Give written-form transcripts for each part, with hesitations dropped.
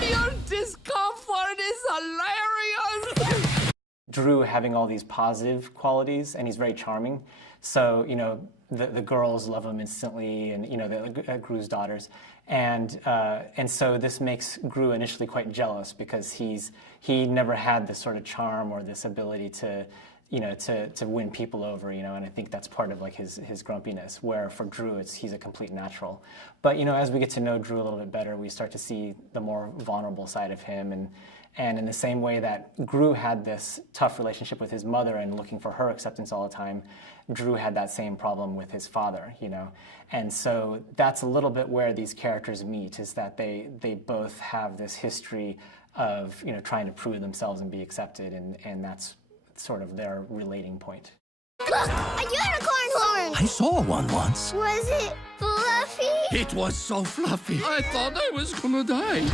Your discomfort is hilarious! Drew having all these positive qualities, and he's very charming. So, you know, the girls love him instantly, and, you know, Gru's daughters. And so this makes Gru initially quite jealous because he never had this sort of charm or this ability to, you know, to win people over, you know, and I think that's part of like his grumpiness, where for Drew he's a complete natural. But, you know, as we get to know Drew a little bit better, we start to see the more vulnerable side of him, and in the same way that Gru had this tough relationship with his mother and looking for her acceptance all the time, Drew had that same problem with his father, you know. And so that's a little bit where these characters meet, is that they both have this history of, you know, trying to prove themselves and be accepted, and that's sort of their relating point. Look, a unicorn horn! I saw one once. Was it fluffy? It was so fluffy. I thought I was gonna die.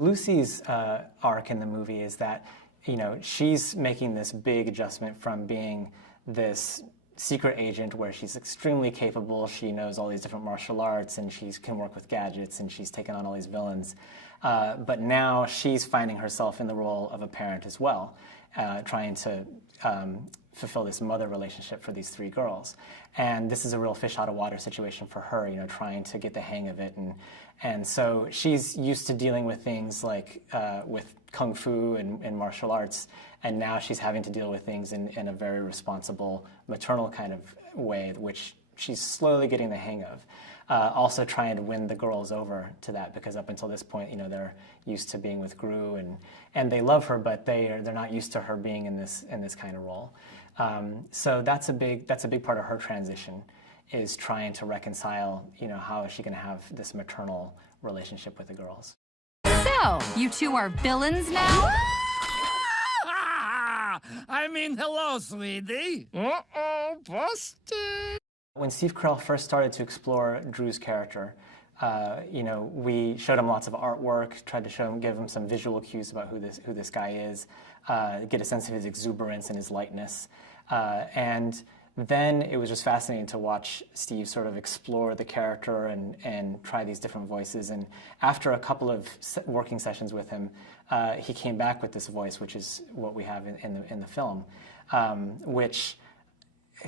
Lucy's arc in the movie is that, you know, she's making this big adjustment from being this secret agent where she's extremely capable, she knows all these different martial arts, and she can work with gadgets, and she's taken on all these villains. But now she's finding herself in the role of a parent as well, trying to fulfill this mother relationship for these three girls. And this is a real fish out of water situation for her, you know, trying to get the hang of it. And so she's used to dealing with things like with kung fu and martial arts, and now she's having to deal with things in a very responsible, maternal kind of way, which she's slowly getting the hang of. Also trying to win the girls over to that, because up until this point, you know, they're used to being with Gru, and they love her, but they're not used to her being in this kind of role. So that's a big part of her transition, is trying to reconcile, you know, how is she going to have this maternal relationship with the girls. So, you two are villains now? I mean, hello, sweetie. Uh-oh, busted. When Steve Carell first started to explore Drew's character, you know, we showed him lots of artwork, tried to give him some visual cues about who this guy is, get a sense of his exuberance and his lightness. And then it was just fascinating to watch Steve sort of explore the character and try these different voices. And after a couple of working sessions with him, he came back with this voice, which is what we have in the film, which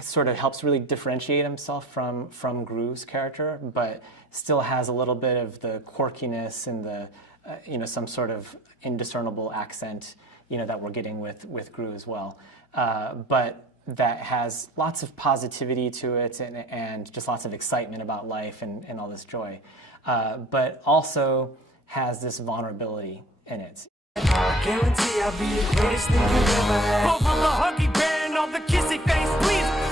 sort of helps really differentiate himself from Gru's character, but still has a little bit of the quirkiness and the you know, some sort of indiscernible accent, you know, that we're getting with Gru as well. But that has lots of positivity to it, and just lots of excitement about life and all this joy, but also has this vulnerability in it. I guarantee I'll be the greatest thing you ever had. Both of the huggy bear and all the kissy face, please.